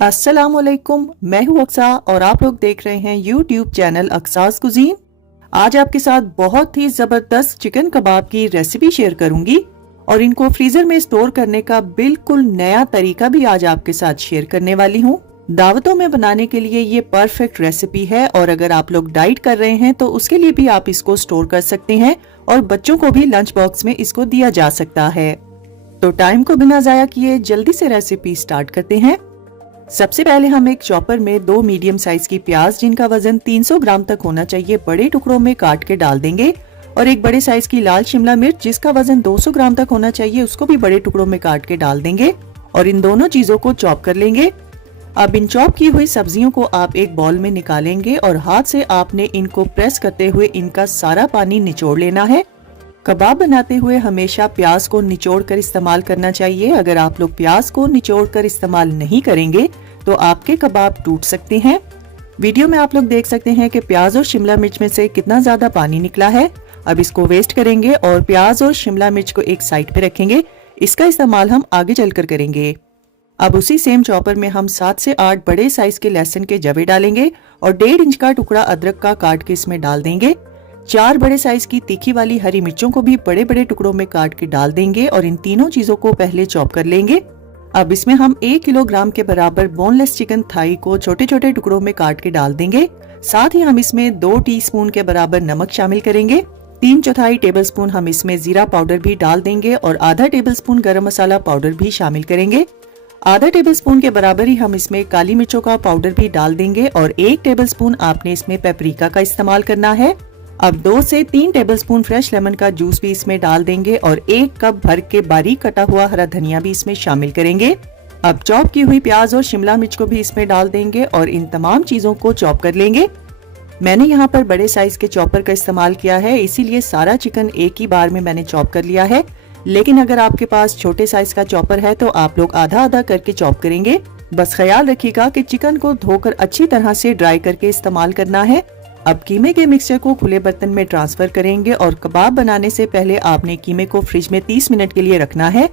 अस्सलामुअलैकुम, मैं हूँ अक्सा और आप लोग देख रहे हैं यूट्यूब चैनल अक्सास कुजीन। आज आपके साथ बहुत ही जबरदस्त चिकन कबाब की रेसिपी शेयर करूंगी और इनको फ्रीजर में स्टोर करने का बिल्कुल नया तरीका भी आज आपके साथ शेयर करने वाली हूँ। दावतों में बनाने के लिए ये परफेक्ट रेसिपी है और अगर आप लोग डाइट कर रहे हैं तो उसके लिए भी आप इसको स्टोर कर सकते हैं और बच्चों को भी लंच बॉक्स में इसको दिया जा सकता है। तो टाइम को बिना जाया किए जल्दी से रेसिपी स्टार्ट करते हैं। सबसे पहले हम एक चॉपर में 2 मीडियम साइज की प्याज जिनका वजन 300 ग्राम तक होना चाहिए बड़े टुकड़ों में काट के डाल देंगे और एक बड़े साइज की लाल शिमला मिर्च जिसका वजन 200 ग्राम तक होना चाहिए उसको भी बड़े टुकड़ों में काट के डाल देंगे और इन दोनों चीजों को चॉप कर लेंगे। अब इन चॉप की हुई सब्जियों को आप एक बाउल में निकालेंगे और हाथ से आपने इनको प्रेस करते हुए इनका सारा पानी निचोड़ लेना है। कबाब बनाते हुए हमेशा प्याज को निचोड़ कर इस्तेमाल करना चाहिए। अगर आप लोग प्याज को निचोड़ कर इस्तेमाल नहीं करेंगे तो आपके कबाब टूट सकते हैं। वीडियो में आप लोग देख सकते हैं कि प्याज और शिमला मिर्च में से कितना ज्यादा पानी निकला है। अब इसको वेस्ट करेंगे और प्याज और शिमला मिर्च को एक साइड पे रखेंगे। इसका इस्तेमाल हम आगे चलकर करेंगे। अब उसी सेम चॉपर में हम 7 से 8 बड़े साइज के लहसुन के जवे डालेंगे और 1.5 इंच का टुकड़ा अदरक का काट के इसमें डाल देंगे। 4 बड़े साइज की तीखी वाली हरी मिर्चों को भी बड़े बड़े टुकड़ों में काट के डाल देंगे और इन तीनों चीजों को पहले चॉप कर लेंगे। अब इसमें हम 1 किलोग्राम के बराबर बोनलेस चिकन थाई को छोटे छोटे टुकड़ों में काट के डाल देंगे। साथ ही हम इसमें 2 टीस्पून के बराबर नमक शामिल करेंगे। 3/4 टेबलस्पून हम इसमें जीरा पाउडर भी डाल देंगे और आधा टेबलस्पून गरम मसाला पाउडर भी शामिल करेंगे। आधा टेबलस्पून के बराबर ही हम इसमें काली मिर्चों का पाउडर भी डाल देंगे और 1 टेबलस्पून आपने इसमें पेपरिका का इस्तेमाल करना है। अब 2 से 3 टेबलस्पून फ्रेश लेमन का जूस भी इसमें डाल देंगे और 1 कप भर के बारीक कटा हुआ हरा धनिया भी इसमें शामिल करेंगे। अब चॉप की हुई प्याज और शिमला मिर्च को भी इसमें डाल देंगे और इन तमाम चीजों को चॉप कर लेंगे। मैंने यहाँ पर बड़े साइज के चॉपर का इस्तेमाल किया है, इसीलिए सारा चिकन एक ही बार में मैंने चॉप कर लिया है। लेकिन अगर आपके पास छोटे साइज का चॉपर है तो आप लोग आधा आधा करके चॉप करेंगे। बस ख्याल रखिएगा कि चिकन को धोकर अच्छी तरह से ड्राई करके इस्तेमाल करना है। अब कीमे के मिक्सचर को खुले बर्तन में ट्रांसफर करेंगे और कबाब बनाने से पहले आपने कीमे को फ्रिज में 30 मिनट के लिए रखना है।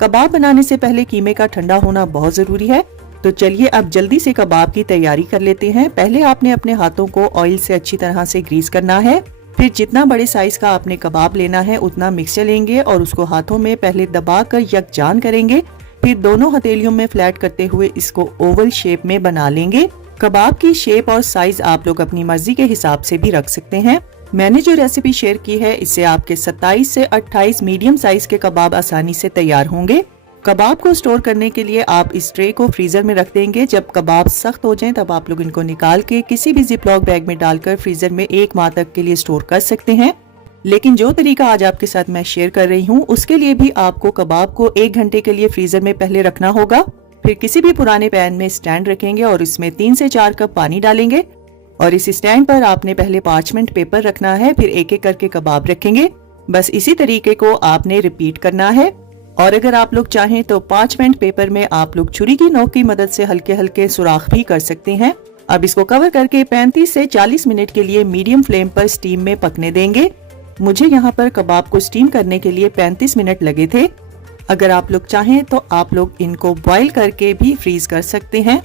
कबाब बनाने से पहले कीमे का ठंडा होना बहुत जरूरी है। तो चलिए अब जल्दी से कबाब की तैयारी कर लेते हैं। पहले आपने अपने हाथों को ऑयल से अच्छी तरह से ग्रीस करना है। फिर जितना बड़े साइज का आपने कबाब लेना है उतना मिक्सचर लेंगे और उसको हाथों में पहले दबाकर यकजान करेंगे। फिर दोनों हथेलियों में फ्लैट करते हुए इसको ओवल शेप में बना लेंगे। कबाब की शेप और साइज आप लोग अपनी मर्जी के हिसाब से भी रख सकते हैं। मैंने जो रेसिपी शेयर की है इससे आपके 27 से 28 मीडियम साइज के कबाब आसानी से तैयार होंगे। कबाब को स्टोर करने के लिए आप इस ट्रे को फ्रीजर में रख देंगे। जब कबाब सख्त हो जाएं तब आप लोग इनको निकाल के किसी भी जिपलॉक बैग में डालकर फ्रीजर में 1 माह तक के लिए स्टोर कर सकते हैं। लेकिन जो तरीका आज आपके साथ मैं शेयर कर रही हूँ उसके लिए भी आपको कबाब को 1 घंटे के लिए फ्रीजर में पहले रखना होगा। फिर किसी भी पुराने पैन में स्टैंड रखेंगे और इसमें 3 से 4 कप पानी डालेंगे और इस स्टैंड पर आपने पहले पार्चमेंट पेपर रखना है। फिर एक एक करके कबाब रखेंगे। बस इसी तरीके को आपने रिपीट करना है। और अगर आप लोग चाहें तो पार्चमेंट पेपर में आप लोग छुरी की नोक की मदद से हल्के हल्के सुराख भी कर सकते हैं। अब इसको कवर करके 35 से 40 मिनट के लिए मीडियम फ्लेम पर स्टीम में पकने देंगे। मुझे यहाँ पर कबाब को स्टीम करने के लिए 35 मिनट लगे थे। अगर आप लोग चाहें तो आप लोग इनको बॉईल करके भी फ्रीज कर सकते हैं।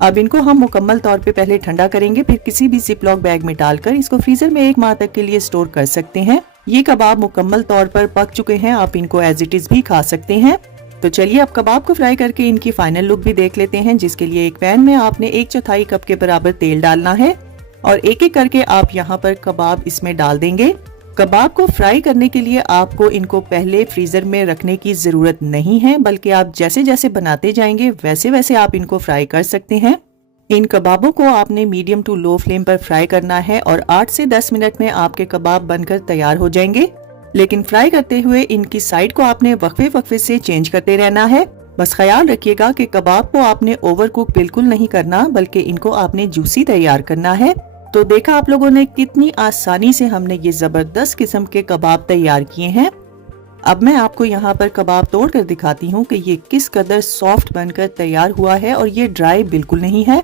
अब इनको हम मुकम्मल तौर पे पहले ठंडा करेंगे, फिर किसी भी जिपलॉक बैग में डालकर इसको फ्रीजर में 1 माह तक के लिए स्टोर कर सकते हैं। ये कबाब मुकम्मल तौर पर पक चुके हैं, आप इनको एज इट इज भी खा सकते हैं। तो चलिए अब कबाब को फ्राई करके इनकी फाइनल लुक भी देख लेते हैं, जिसके लिए एक पैन में आपने 1/4 कप के बराबर तेल डालना है और एक एक करके आप यहाँ पर कबाब इसमें डाल देंगे। कबाब को फ्राई करने के लिए आपको इनको पहले फ्रीजर में रखने की जरूरत नहीं है, बल्कि आप जैसे जैसे बनाते जाएंगे वैसे वैसे आप इनको फ्राई कर सकते हैं। इन कबाबों को आपने मीडियम टू लो फ्लेम पर फ्राई करना है और 8 से 10 मिनट में आपके कबाब बनकर तैयार हो जाएंगे। लेकिन फ्राई करते हुए इनकी साइड को आपने वक्फे वक्फे से चेंज करते रहना है। बस ख्याल रखिएगा कि कबाब को आपने ओवर कुक बिल्कुल नहीं करना, बल्कि इनको आपने जूसी तैयार करना है। तो देखा आप लोगों ने कितनी आसानी से हमने ये जबरदस्त किस्म के कबाब तैयार किए हैं। अब मैं आपको यहाँ पर कबाब तोड़ कर दिखाती हूँ कि ये किस कदर सॉफ्ट बनकर तैयार हुआ है और ये ड्राई बिल्कुल नहीं है।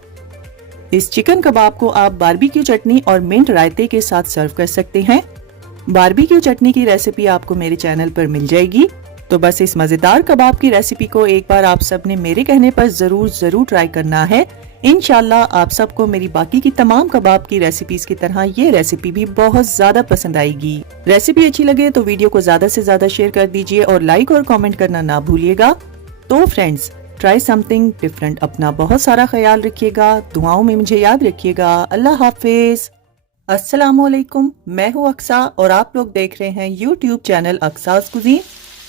इस चिकन कबाब को आप बारबेक्यू चटनी और मिंट रायते के साथ सर्व कर सकते हैं। बारबेक्यू चटनी की रेसिपी आपको मेरे चैनल पर मिल जाएगी। तो बस इस मजेदार कबाब की रेसिपी को एक बार आप सब ने मेरे कहने पर जरूर ट्राई करना है। इंशाल्लाह आप सबको मेरी बाकी की तमाम कबाब की रेसिपीज की तरह ये रेसिपी भी बहुत ज्यादा पसंद आएगी। रेसिपी अच्छी लगे तो वीडियो को ज्यादा से ज्यादा शेयर कर दीजिए और लाइक और कमेंट करना ना भूलिएगा। तो फ्रेंड्स, ट्राई समथिंग डिफरेंट। अपना बहुत सारा ख्याल रखिएगा, दुआओं में मुझे याद रखिएगा। अल्लाह हाफिज। अस्सलामुअलैकुम, मैं हूँ अक्सा और आप लोग देख रहे हैं यूट्यूब चैनल अक्सास कुजीन।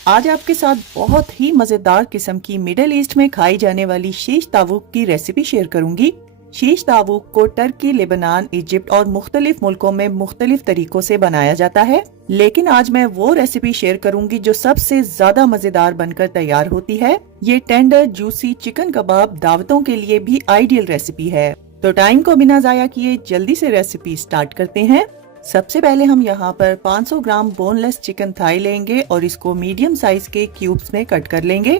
आज आपके साथ बहुत ही मजेदार किस्म की मिडिल ईस्ट में खाई जाने वाली शीश तावूक की रेसिपी शेयर करूंगी। शीश तावूक को टर्की, लेबनान, इजिप्ट और मुख्तलिफ मुल्कों में मुख्तलिफ तरीकों से बनाया जाता है, लेकिन आज मैं वो रेसिपी शेयर करूंगी जो सबसे ज्यादा मजेदार बनकर तैयार होती है। ये टेंडर जूसी चिकन कबाब दावतों के लिए भी आइडियल रेसिपी है। तो टाइम को बिना जाया किए जल्दी से रेसिपी स्टार्ट करते हैं। सबसे पहले हम यहाँ पर 500 ग्राम बोनलेस चिकन थाई लेंगे और इसको मीडियम साइज के क्यूब्स में कट कर लेंगे।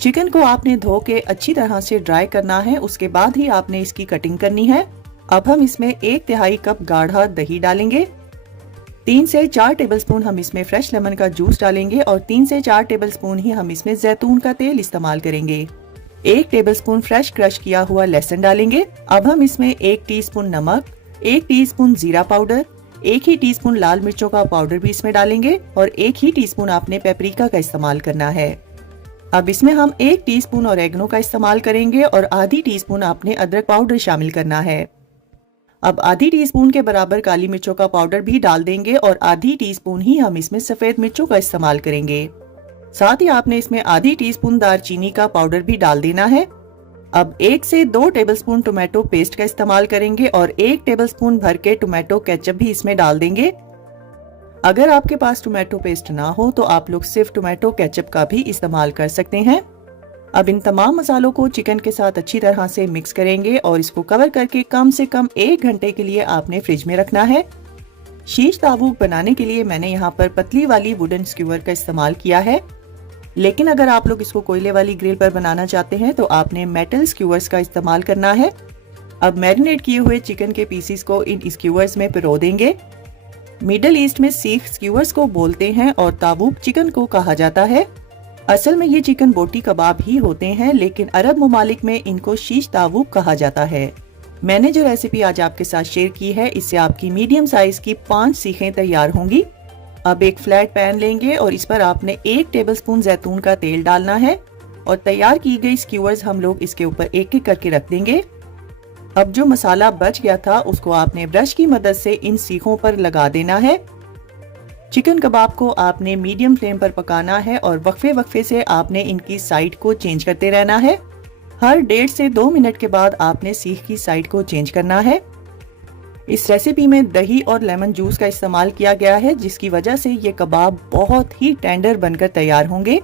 चिकन को आपने धो के अच्छी तरह से ड्राई करना है, उसके बाद ही आपने इसकी कटिंग करनी है। अब हम इसमें 1/3 कप गाढ़ा दही डालेंगे। 3 से 4 टेबलस्पून हम इसमें फ्रेश लेमन का जूस डालेंगे और 3 से 4 टेबलस्पून ही हम इसमें जैतून का तेल इस्तेमाल करेंगे। 1 टेबलस्पून फ्रेश क्रश किया हुआ लहसुन डालेंगे। अब हम इसमें 1 टीस्पून नमक, 1 टीस्पून जीरा पाउडर, 1 ही टीस्पून लाल मिर्चों का पाउडर भी इसमें डालेंगे और 1 ही टीस्पून आपने पेपरिका का इस्तेमाल करना है। अब इसमें हम 1 टीस्पून ऑरेगनो का इस्तेमाल करेंगे और आधी टीस्पून आपने अदरक पाउडर शामिल करना है। अब आधी टीस्पून के बराबर काली मिर्चों का पाउडर भी डाल देंगे और आधी टीस्पून ही हम इसमें सफेद मिर्चों का इस्तेमाल करेंगे। साथ ही आपने इसमें आधी टीस्पून दालचीनी का पाउडर भी डाल देना है। अब 1 से 2 टेबलस्पून टोमेटो पेस्ट का इस्तेमाल करेंगे और 1 टेबलस्पून भर के टोमेटो केचप भी इसमें डाल देंगे। अगर आपके पास टोमेटो पेस्ट ना हो तो आप लोग सिर्फ टोमेटो केचप का भी इस्तेमाल कर सकते हैं। अब इन तमाम मसालों को चिकन के साथ अच्छी तरह से मिक्स करेंगे और इसको कवर करके कम से कम 1 घंटे के लिए आपने फ्रिज में रखना है। शीश तावूक बनाने के लिए मैंने यहाँ पर पतली वाली वुडन स्क्यूअर का इस्तेमाल किया है, लेकिन अगर आप लोग इसको कोयले वाली ग्रिल पर बनाना चाहते हैं तो आपने मेटल स्क्यूअर्स का इस्तेमाल करना है। अब मैरिनेट किए हुए चिकन के पीसीस को इन स्क्यूअर्स में पिरो देंगे। मिडिल ईस्ट में सीख स्क्यूअर्स को बोलते हैं और तावूक चिकन को कहा जाता है। असल में ये चिकन बोटी कबाब ही होते हैं, लेकिन अरब ममालिक में इनको शीश तावूक कहा जाता है। मैंने जो रेसिपी आज आपके साथ शेयर की है, इससे आपकी मीडियम साइज की 5 सीखें तैयार होंगी। अब एक फ्लैट पैन लेंगे और इस पर आपने 1 टेबलस्पून जैतून का तेल डालना है और तैयार की गई स्क्यूअर्स हम लोग इसके ऊपर एक एक करके रख देंगे। अब जो मसाला बच गया था उसको आपने ब्रश की मदद से इन सीखों पर लगा देना है। चिकन कबाब को आपने मीडियम फ्लेम पर पकाना है और वक्फे से आपने इनकी साइड को चेंज करते रहना है। हर 1.5 से 2 मिनट के बाद आपने सीख की साइड को चेंज करना है। इस रेसिपी में दही और लेमन जूस का इस्तेमाल किया गया है, जिसकी वजह से ये कबाब बहुत ही टेंडर बनकर तैयार होंगे।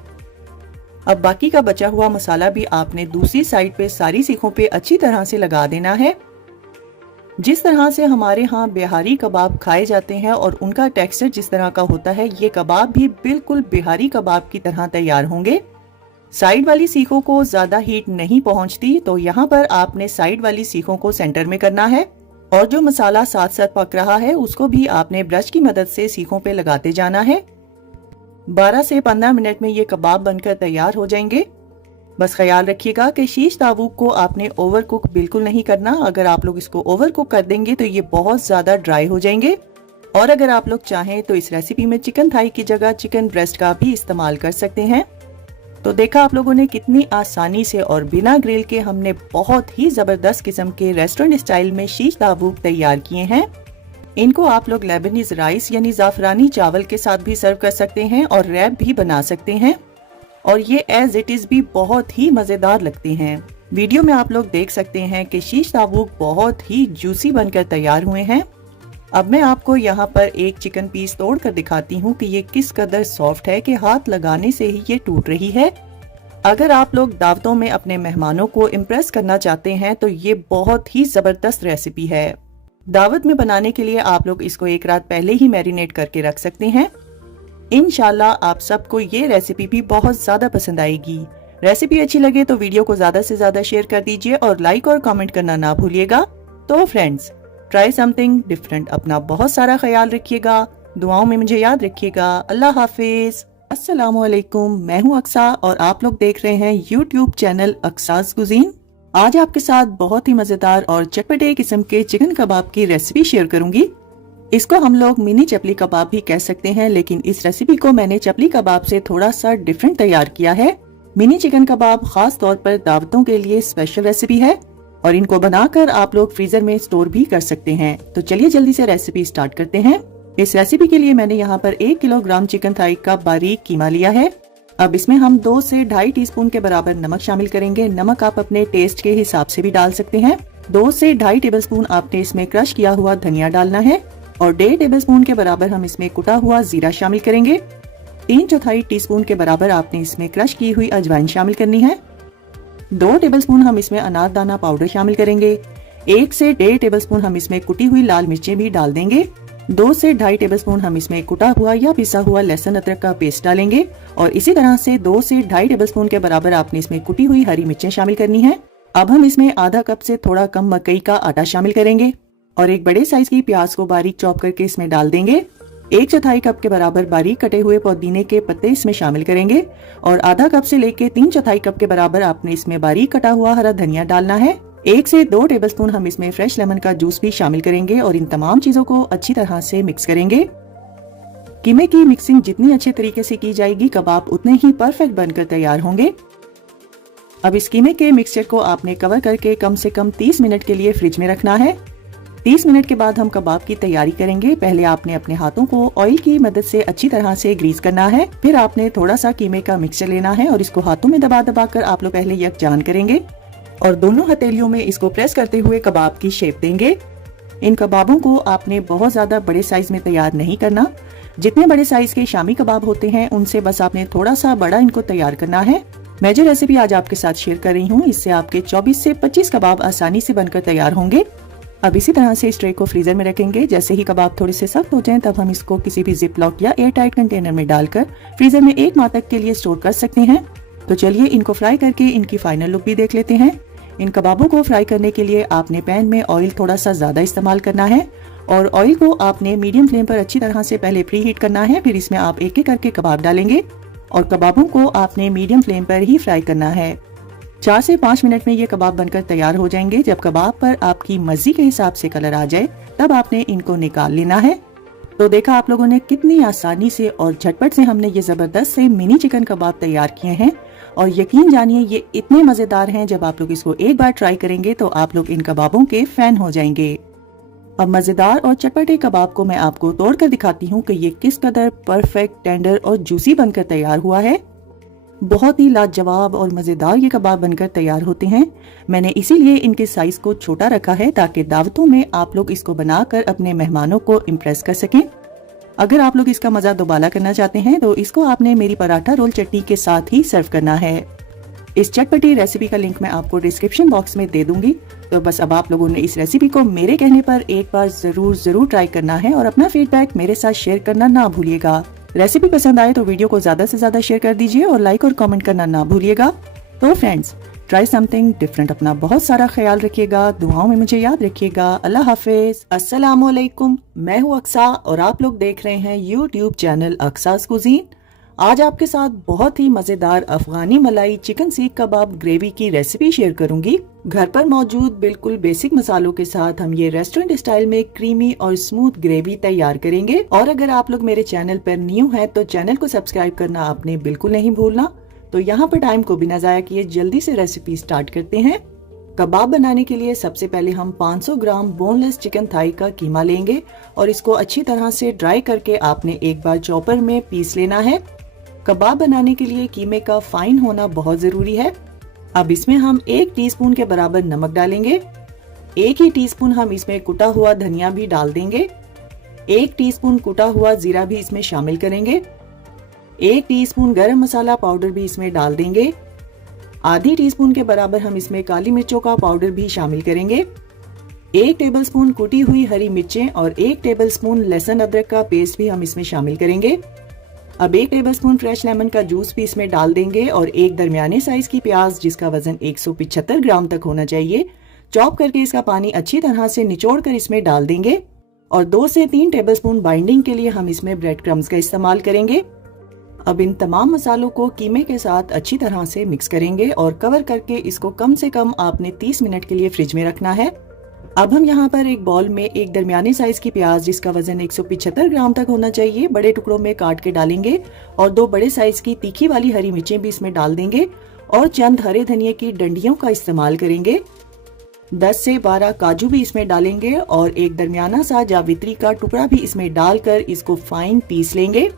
अब बाकी का बचा हुआ मसाला भी आपने दूसरी साइड पे सारी सीखों पे अच्छी तरह से लगा देना है। जिस तरह से हमारे यहाँ बिहारी कबाब खाए जाते हैं और उनका टेक्सचर जिस तरह का होता है, ये कबाब भी बिल्कुल बिहारी कबाब की तरह तैयार होंगे। साइड वाली सीखों को ज्यादा हीट नहीं पहुँचती, तो यहाँ पर आपने साइड वाली सीखों को सेंटर में करना है और जो मसाला साथ साथ पक रहा है उसको भी आपने ब्रश की मदद से सीखों पे लगाते जाना है। 12 से 15 मिनट में ये कबाब बनकर तैयार हो जाएंगे। बस ख्याल रखिएगा कि शीश तावूक को आपने ओवर कुक बिल्कुल नहीं करना। अगर आप लोग इसको ओवर कुक कर देंगे तो ये बहुत ज्यादा ड्राई हो जाएंगे। और अगर आप लोग चाहें तो इस रेसिपी में चिकन थाई की जगह चिकन ब्रेस्ट का भी इस्तेमाल कर सकते हैं। तो देखा आप लोगों ने कितनी आसानी से और बिना ग्रिल के हमने बहुत ही जबरदस्त किस्म के रेस्टोरेंट स्टाइल में शीश तावूक तैयार किए हैं। इनको आप लोग लेबनीज राइस यानी जाफरानी चावल के साथ भी सर्व कर सकते हैं और रैप भी बना सकते हैं और ये एज इट इज भी बहुत ही मजेदार लगते हैं। वीडियो में आप लोग देख सकते हैं कि शीश तावूक बहुत ही जूसी बनकर तैयार हुए हैं। अब मैं आपको यहाँ पर एक चिकन पीस तोड़ कर दिखाती हूँ कि ये किस कदर सॉफ्ट है कि हाथ लगाने से ही ये टूट रही है। अगर आप लोग दावतों में अपने मेहमानों को इम्प्रेस करना चाहते हैं तो ये बहुत ही जबरदस्त रेसिपी है। दावत में बनाने के लिए आप लोग इसको एक रात पहले ही मैरिनेट करके रख सकते हैं। इंशाल्लाह आप सबको ये रेसिपी भी बहुत ज्यादा पसंद आएगी। रेसिपी अच्छी लगे तो वीडियो को ज्यादा से ज्यादा शेयर कर दीजिए और लाइक और कमेंट करना ना भूलिएगा। तो फ्रेंड्स, ट्राई समथिंग डिफरेंट। अपना बहुत सारा ख्याल रखिएगा, दुआओं में मुझे याद रखिएगा। अल्लाह हाफिज। अस्सलामुअलैकुम, मैं हूं अक्सा और आप लोग देख रहे हैं YouTube चैनल अक्सास कुजीन। आज आपके साथ बहुत ही मजेदार और चटपटे किस्म के चिकन कबाब की रेसिपी शेयर करूंगी। इसको हम लोग मिनी चपली कबाब भी कह सकते हैं, लेकिन इस रेसिपी को मैंने चपली कबाब से थोड़ा सा डिफरेंट तैयार किया है। मिनी चिकन कबाब खास तौर पर दावतों के लिए स्पेशल रेसिपी है और इनको बनाकर आप लोग फ्रीजर में स्टोर भी कर सकते हैं। तो चलिए जल्दी से रेसिपी स्टार्ट करते हैं। इस रेसिपी के लिए मैंने यहाँ पर 1 किलोग्राम चिकन थाई का बारीक कीमा लिया है। अब इसमें हम 2 से 2.5 टीस्पून के बराबर नमक शामिल करेंगे। नमक आप अपने टेस्ट के हिसाब से भी डाल सकते हैं। 2 से 2.5 टेबलस्पून आपने इसमें क्रश किया हुआ धनिया डालना है और 1.5 टेबलस्पून के बराबर हम इसमें कुटा हुआ जीरा शामिल करेंगे। 3/4 टीस्पून के बराबर आपने इसमें क्रश की हुई अजवाइन शामिल करनी है। 2 टेबलस्पून हम इसमें अनारदाना पाउडर शामिल करेंगे। 1 से 1.5 टेबलस्पून हम इसमें कुटी हुई लाल मिर्चें भी डाल देंगे। 2 से 2.5 टेबलस्पून हम इसमें कुटा हुआ या पिसा हुआ लहसुन अदरक का पेस्ट डालेंगे और इसी तरह से 2 से 2.5 टेबलस्पून के बराबर आपने इसमें कुटी हुई हरी मिर्चें शामिल करनी है। अब हम इसमें आधा कप से थोड़ा कम मकई का आटा शामिल करेंगे और एक बड़े साइज की प्याज को बारीक चॉप करके इसमें डाल देंगे। 1/4 कप के बराबर बारीक कटे हुए पुदीने के पत्ते इसमें शामिल करेंगे और आधा कप से लेके 3/4 कप के बराबर आपने इसमें बारीक कटा हुआ हरा धनिया डालना है। 1 से 2 टेबलस्पून हम इसमें फ्रेश लेमन का जूस भी शामिल करेंगे और इन तमाम चीजों को अच्छी तरह से मिक्स करेंगे। कीमे की मिक्सिंग जितनी अच्छे तरीके से की जाएगी, कबाब उतने ही परफेक्ट बनकर तैयार होंगे। अब इस कीमे के मिक्सचर को आपने कवर करके कम से कम 30 मिनट के लिए फ्रिज में रखना है। 30 मिनट के बाद हम कबाब की तैयारी करेंगे। पहले आपने अपने हाथों को ऑयल की मदद से अच्छी तरह से ग्रीस करना है। फिर आपने थोड़ा सा कीमे का मिक्सचर लेना है और इसको हाथों में दबा दबा कर आप लोग पहले यकजान करेंगे और दोनों हथेलियों में इसको प्रेस करते हुए कबाब की शेप देंगे। इन कबाबों को आपने बहुत ज्यादा बड़े साइज में तैयार नहीं करना। जितने बड़े साइज के शामी कबाब होते हैं उनसे बस आपने थोड़ा सा बड़ा इनको तैयार करना है। मैं जो रेसिपी आज आपके साथ शेयर कर रही हूँ, इससे आपके 24 से 25 कबाब आसानी से बनकर तैयार होंगे। अब इसी तरह से इस ट्रे को फ्रीजर में रखेंगे। जैसे ही कबाब थोड़े से सख्त हो जाएं, तब हम इसको किसी भी जिप लॉक या एयर टाइट कंटेनर में डालकर फ्रीजर में 1 माह तक के लिए स्टोर कर सकते हैं। तो चलिए इनको फ्राई करके इनकी फाइनल लुक भी देख लेते हैं। इन कबाबों को फ्राई करने के लिए आपने पैन में ऑयल थोड़ा सा ज्यादा इस्तेमाल करना है और ऑयल को आपने मीडियम फ्लेम पर अच्छी तरह से पहले प्री हीट करना है। फिर इसमें आप एक एक करके कबाब डालेंगे और कबाबों को आपने मीडियम फ्लेम पर ही फ्राई करना है। 4 से 5 मिनट में ये कबाब बनकर तैयार हो जाएंगे। जब कबाब पर आपकी मर्जी के हिसाब से कलर आ जाए, तब आपने इनको निकाल लेना है। तो देखा आप लोगों ने कितनी आसानी से और झटपट से हमने ये जबरदस्त से मिनी चिकन कबाब तैयार किए हैं और यकीन जानिए ये इतने मजेदार हैं। जब आप लोग इसको एक बार ट्राई करेंगे तो आप लोग इन कबाबों के फैन हो जाएंगे। अब मजेदार और चटपटे कबाब को मैं आपको तोड़ कर दिखाती हूँ कि ये किस कदर परफेक्ट, टेंडर और जूसी बनकर तैयार हुआ है। बहुत ही लाजवाब और मजेदार ये कबाब बनकर तैयार होते हैं। मैंने इसीलिए इनके साइज को छोटा रखा है ताकि दावतों में आप लोग इसको बनाकर अपने मेहमानों को इम्प्रेस कर सकें। अगर आप लोग इसका मजा दोबारा करना चाहते हैं तो इसको आपने मेरी पराठा रोल चटनी के साथ ही सर्व करना है। इस चटपटी रेसिपी का लिंक मैं आपको डिस्क्रिप्शन बॉक्स में दे दूंगी। तो बस अब आप लोगों ने इस रेसिपी को मेरे कहने पर एक बार जरूर ट्राई करना है और अपना फीडबैक मेरे साथ शेयर करना ना भूलिएगा। रेसिपी पसंद आए तो वीडियो को ज्यादा से ज्यादा शेयर कर दीजिए और लाइक और कमेंट करना ना भूलिएगा। तो फ्रेंड्स, ट्राई समथिंग डिफरेंट। अपना बहुत सारा ख्याल रखिएगा, दुआओं में मुझे याद रखिएगा। अल्लाह हाफिज। अस्सलामुअलैकुम, मैं हूँ अक्सा और आप लोग देख रहे हैं YouTube चैनल अक्सास कुजीन। आज आपके साथ बहुत ही मजेदार अफगानी मलाई चिकन सीख कबाब ग्रेवी की रेसिपी शेयर करूंगी। घर पर मौजूद बिल्कुल बेसिक मसालों के साथ हम ये रेस्टोरेंट स्टाइल में क्रीमी और स्मूथ ग्रेवी तैयार करेंगे। और अगर आप लोग मेरे चैनल पर न्यू हैं तो चैनल को सब्सक्राइब करना आपने बिल्कुल नहीं भूलना। तो यहाँ पर टाइम को बिना जाया किए जल्दी से रेसिपी स्टार्ट करते हैं। कबाब बनाने के लिए सबसे पहले हम 500 ग्राम बोनलेस चिकन थाई का कीमा लेंगे और इसको अच्छी तरह से ड्राई करके आपने एक बार चॉपर में पीस लेना है। कबाब बनाने के लिए कीमे का फाइन होना बहुत जरूरी है। अब इसमें हम 1 टीस्पून के बराबर नमक डालेंगे। 1 ही टीस्पून हम इसमें कुटा हुआ धनिया भी डाल देंगे। 1 टीस्पून कुटा हुआ जीरा भी इसमें शामिल करेंगे। 1 टीस्पून गरम मसाला पाउडर भी इसमें डाल देंगे। आधी टीस्पून के बराबर हम इसमें काली मिर्चों का पाउडर भी शामिल करेंगे। 1 टेबलस्पून कुटी हुई हरी मिर्चें और 1 टेबलस्पून लहसुन अदरक का पेस्ट भी हम इसमें शामिल करेंगे। अब 1 टेबलस्पून फ्रेश लेमन का जूस भी इसमें डाल देंगे और एक दरमियाने साइज की प्याज जिसका वजन 175 ग्राम तक होना चाहिए, चॉप करके इसका पानी अच्छी तरह से निचोड़ कर इसमें डाल देंगे। और 2 से 3 टेबलस्पून बाइंडिंग के लिए हम इसमें ब्रेड क्रम्स का इस्तेमाल करेंगे। अब इन तमाम मसालों को कीमे के साथ अच्छी तरह से मिक्स करेंगे और कवर करके इसको कम से कम आपने 30 मिनट के लिए फ्रिज में रखना है। अब हम यहाँ पर एक बाउल में एक दरमियाने साइज की प्याज जिसका वजन 175 ग्राम तक होना चाहिए बड़े टुकड़ों में काट के डालेंगे और 2 बड़े साइज की तीखी वाली हरी मिर्चें भी इसमें डाल देंगे और चंद हरे धनिया की डंडियों का इस्तेमाल करेंगे। 10 से 12 काजू भी इसमें डालेंगे और एक दरमियाना सा जावित्री का टुकड़ा भी इसमें डालकर इसको फाइन पीस लेंगे।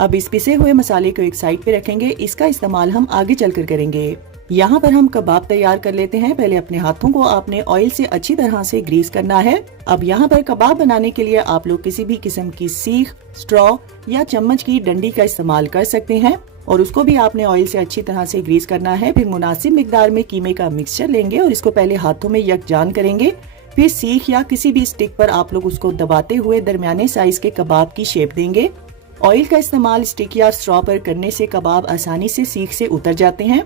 अब इस पिसे हुए मसाले को एक साइड पे रखेंगे, इसका इस्तेमाल हम आगे चलकर करेंगे। यहाँ पर हम कबाब तैयार कर लेते हैं। पहले अपने हाथों को आपने ऑयल से अच्छी तरह से ग्रीस करना है। अब यहाँ पर कबाब बनाने के लिए आप लोग किसी भी किस्म की सीख, स्ट्रॉ या चम्मच की डंडी का इस्तेमाल कर सकते हैं और उसको भी आपने ऑयल से अच्छी तरह से ग्रीस करना है। फिर मुनासिब मिकदार में कीमे का मिक्सचर लेंगे और इसको पहले हाथों में यकजान करेंगे। फिर सीख या किसी भी स्टिक पर आप लोग उसको दबाते हुए दरमियाने साइज के कबाब की शेप देंगे। ऑयल का इस्तेमाल स्टिक या स्ट्रॉ पर करने से कबाब आसानी से सीख से उतर जाते हैं।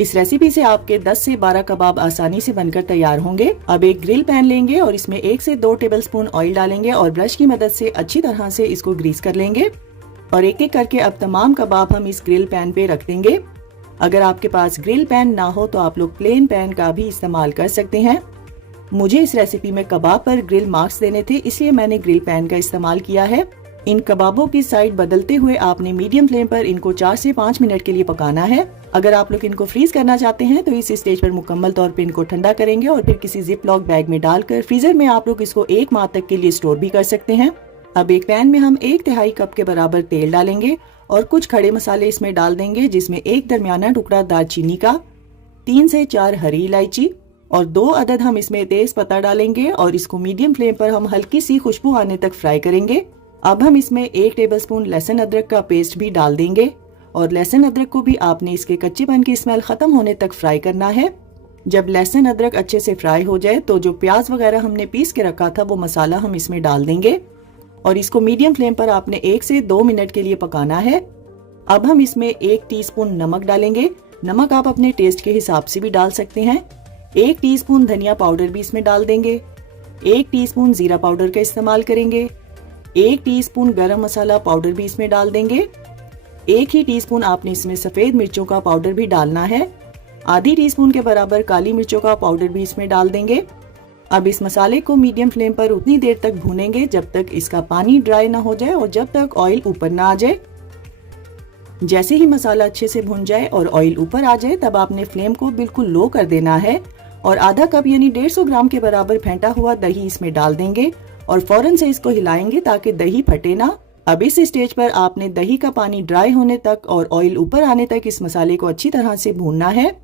इस रेसिपी से आपके 10 से 12 कबाब आसानी से बनकर तैयार होंगे। अब एक ग्रिल पैन लेंगे और इसमें 1 से 2 टेबलस्पून ऑयल डालेंगे और ब्रश की मदद से अच्छी तरह से इसको ग्रीस कर लेंगे और एक एक करके अब तमाम कबाब हम इस ग्रिल पैन पे रख देंगे। अगर आपके पास ग्रिल पैन ना हो तो आप लोग प्लेन पैन का भी इस्तेमाल कर सकते हैं। मुझे इस रेसिपी में कबाब पर ग्रिल मार्क्स देने थे, इसलिए मैंने ग्रिल पैन का इस्तेमाल किया है। इन कबाबों की साइड बदलते हुए आपने मीडियम फ्लेम पर इनको 4 से 5 मिनट के लिए पकाना है। अगर आप लोग इनको फ्रीज करना चाहते हैं तो इस स्टेज पर मुकम्मल तौर पे इनको ठंडा करेंगे और फिर किसी जिप लॉक बैग में डालकर फ्रीजर में आप लोग इसको 1 माह तक के लिए स्टोर भी कर सकते हैं। अब एक पैन में हम 1/3 कप के बराबर तेल डालेंगे और कुछ खड़े मसाले इसमें डाल देंगे, जिसमें एक दरमियाना टुकड़ा दालचीनी का, 3 से 4 हरी इलायची और 2 अदद हम इसमें तेज पत्ता डालेंगे और इसको मीडियम फ्लेम पर हम हल्की सी खुशबू आने तक फ्राई करेंगे। अब हम इसमें 1 टेबलस्पून लहसुन अदरक का पेस्ट भी डाल देंगे और लहसुन अदरक को भी आपने इसके कच्चेपन की स्मेल खत्म होने तक फ्राई करना है। जब लहसुन अदरक अच्छे से फ्राई हो जाए तो जो प्याज वगैरह हमने पीस के रखा था वो मसाला हम इसमें डाल देंगे और इसको मीडियम फ्लेम पर आपने 1 से 2 मिनट के लिए पकाना है। अब हम इसमें 1 टीस्पून नमक डालेंगे। नमक आप अपने टेस्ट के हिसाब से भी डाल सकते हैं। 1 टीस्पून धनिया पाउडर भी इसमें डाल देंगे। 1 टीस्पून जीरा पाउडर का इस्तेमाल करेंगे। 1 टीस्पून गरम मसाला पाउडर भी इसमें डाल देंगे। 1 ही टीस्पून आपने इसमें सफेद मिर्चों का पाउडर भी डालना है। आधी टीस्पून के बराबर काली मिर्चों का पाउडर भी इसमें डाल देंगे। अब इस मसाले को मीडियम फ्लेम पर उतनी देर तक भूनेंगे जब तक इसका पानी ड्राई ना हो जाए और जब तक ऑयल ऊपर ना आ जाए। जैसे ही मसाला अच्छे से भुन जाए और ऑयल ऊपर आ जाए तब आपने फ्लेम को बिल्कुल लो कर देना है और आधा कप यानी 150 ग्राम के बराबर फेंटा हुआ दही इसमें डाल देंगे और फौरन से इसको हिलाएंगे ताकि दही फटे ना। अब इस स्टेज पर आपने दही का पानी ड्राई होने तक और ऑयल ऊपर आने तक इस मसाले को अच्छी तरह से भूनना है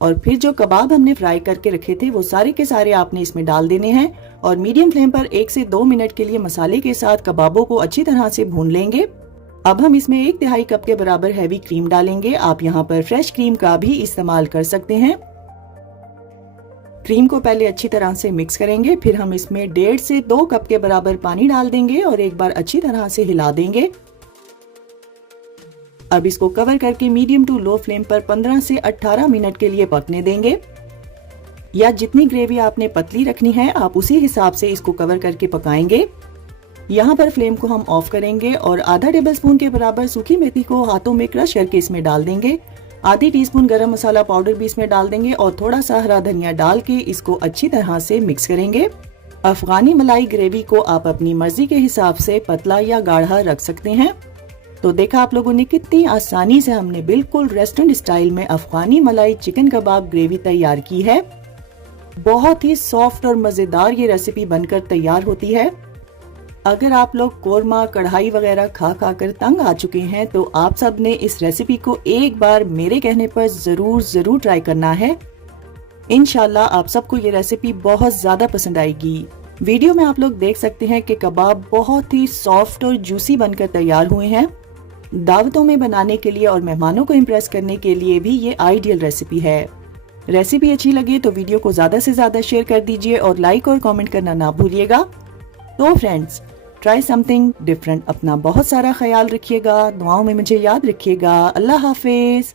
और फिर जो कबाब हमने फ्राई करके रखे थे वो सारे के सारे आपने इसमें डाल देने हैं और मीडियम फ्लेम पर 1 से 2 मिनट के लिए मसाले के साथ कबाबों को अच्छी तरह से भून लेंगे। अब हम इसमें 1/3 कप के बराबर हैवी क्रीम डालेंगे। आप यहाँ पर फ्रेश क्रीम का भी इस्तेमाल कर सकते हैं। क्रीम को पहले अच्छी तरह से मिक्स करेंगे, फिर हम इसमें 1.5 से 2 कप के बराबर पानी डाल देंगे और एक बार अच्छी तरह से हिला देंगे। अब इसको कवर करके मीडियम टू लो फ्लेम पर 15 से 18 मिनट के लिए पकने देंगे। या जितनी ग्रेवी आपने पतली रखनी है आप उसी हिसाब से इसको कवर करके पकाएंगे। यहाँ पर फ्लेम को हम ऑफ करेंगे और आधा टेबलस्पून के बराबर सूखी मेथी को हाथों में क्रश करके इसमें डाल देंगे। आधी टीस्पून गरम मसाला पाउडर भी इसमें डाल देंगे और थोड़ा सा हरा धनिया डाल के इसको अच्छी तरह से मिक्स करेंगे। अफगानी मलाई ग्रेवी को आप अपनी मर्जी के हिसाब से पतला या गाढ़ा रख सकते हैं। तो देखा आप लोगों ने कितनी आसानी से हमने बिल्कुल रेस्टोरेंट स्टाइल में अफगानी मलाई चिकन कबाब ग्रेवी तैयार की है। बहुत ही सॉफ्ट और मजेदार ये रेसिपी बनकर तैयार होती है। अगर आप लोग कोरमा कढ़ाई वगैरह खा खा कर तंग आ चुके हैं तो आप सब ने इस रेसिपी को एक बार मेरे कहने पर जरूर ट्राई करना है। इंशाल्लाह आप सबको ये रेसिपी बहुत ज्यादा पसंद आएगी। वीडियो में आप लोग देख सकते हैं कि कबाब बहुत ही सॉफ्ट और जूसी बनकर तैयार हुए हैं। दावतों में बनाने के लिए और मेहमानों को इम्प्रेस करने के लिए भी ये आइडियल रेसिपी है। रेसिपी अच्छी लगे तो वीडियो को ज्यादा से ज्यादा शेयर कर दीजिए और लाइक और कमेंट करना ना भूलिएगा। तो फ्रेंड्स, ट्राई समथिंग डिफरेंट। अपना बहुत सारा ख्याल रखिएगा, दुआओं में मुझे याद रखिएगा। अल्लाह हाफिज।